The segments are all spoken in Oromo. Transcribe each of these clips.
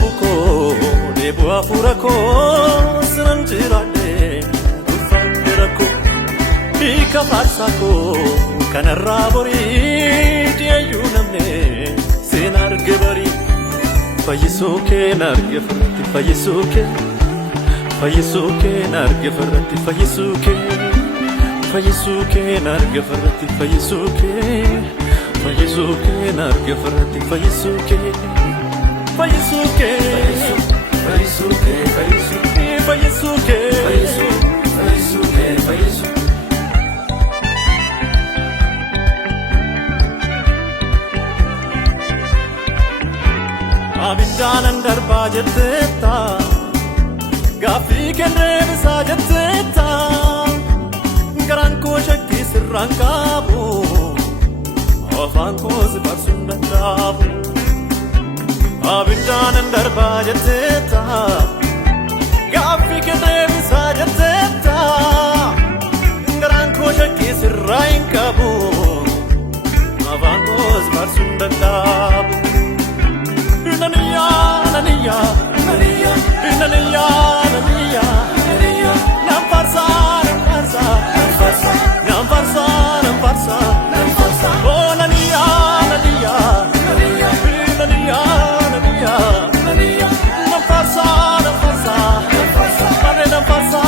lubuko debu afurako sanjirade ufandirako ika farsako kanarabori diyu namne senar gebari fayisuke nargefarati fayisuke nargefarati fayisuke nargefarati fayisuke nargefarati fayisuke abiddanan darba jetteta gafi kenre sajetta garanko shakti sirrankabu afanko zibarsundabu abiddanan darba jetteta gafi kenre sajetta garanko shakti sirrankabu afanko zibarsundabu Naniya Namfarsa Oh Naniya Namfarsa Mare Namfarsa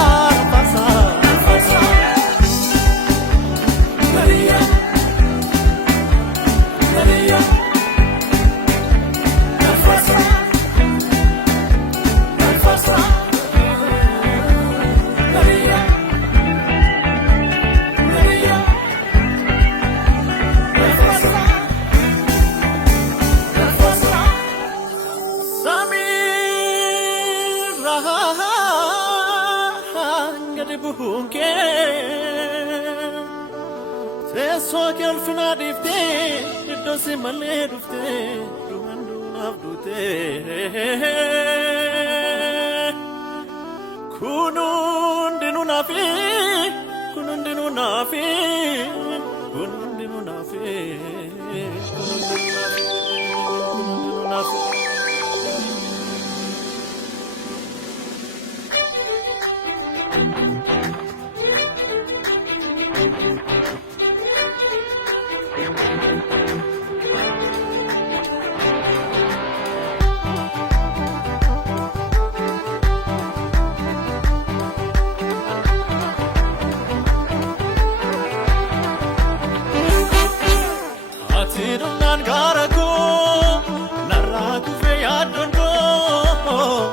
buhunke teso kel fina difte dosi male dufte dumandu nabdute kunun dinu nafi Atirunan garago naragu fe adondo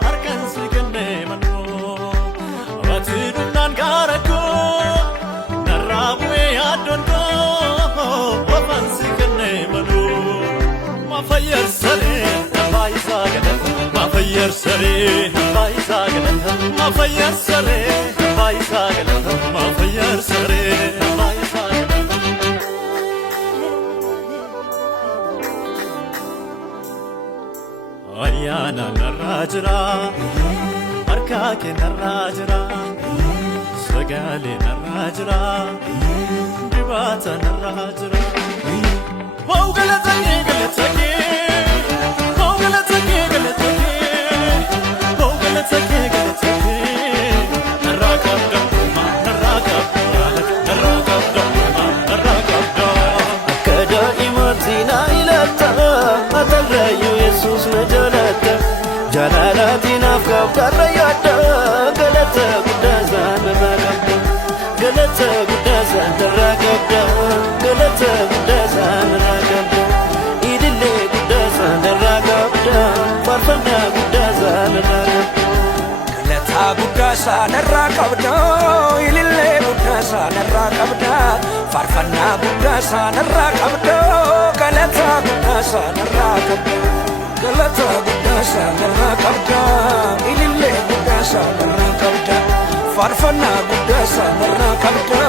arkan sigende mano Atirunan garago naragu fe adondo arkan sigende mano Mafayar sare baisa gadan Mafayar sare baisa gadan Mafayar sare baisa gadan Mafayar sare baisa Ayana narajra arkake narajra sagale narajra dibata narajra galatake narakabda kada imatina ilata atalayu yesus najalata jalalatina fkarayata galata gudazan rakabda galata gudazan rakabda galata gudazan rakabda idille gudazan rakabda farfana gudazan rakabda galata gudazan rakabda idille gudazan rakabda farfana gudazan rakabda galata gudazan rakabda galata gudazan rakabda idille gudazan rakabda farfana gudazan rakabda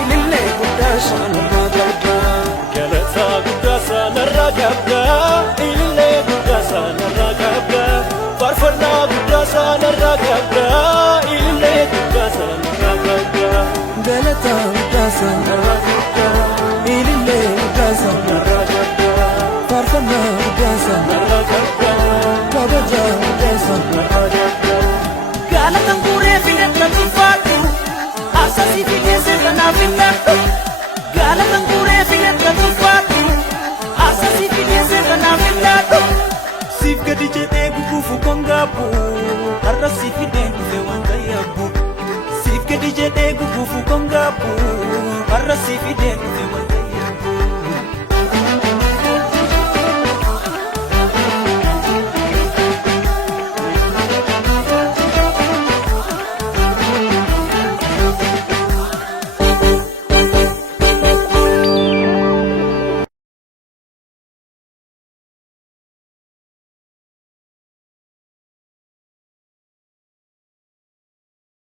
idille gudazan rakabda galata gudazan rakabda idille gudazan rakabda farfana gudazan rakabda idille gudazan rakabda galata gudazan rakabda idille gudazan rakabda farfana gudazan rakabda qilleensa narraa Galatan guree fidhatan tuffaatu asasii fideesse kanaaf hin naqu. Galatan guree fidhatan tuffaatu asasii fideesse kanaaf hin naqu. Siif gadi jedhee gufuufu kongaabu har'a siif hidheen dhufe waan gayyabu. Siif gadi jedhee gufuufu kongaabu har'a siif hidheen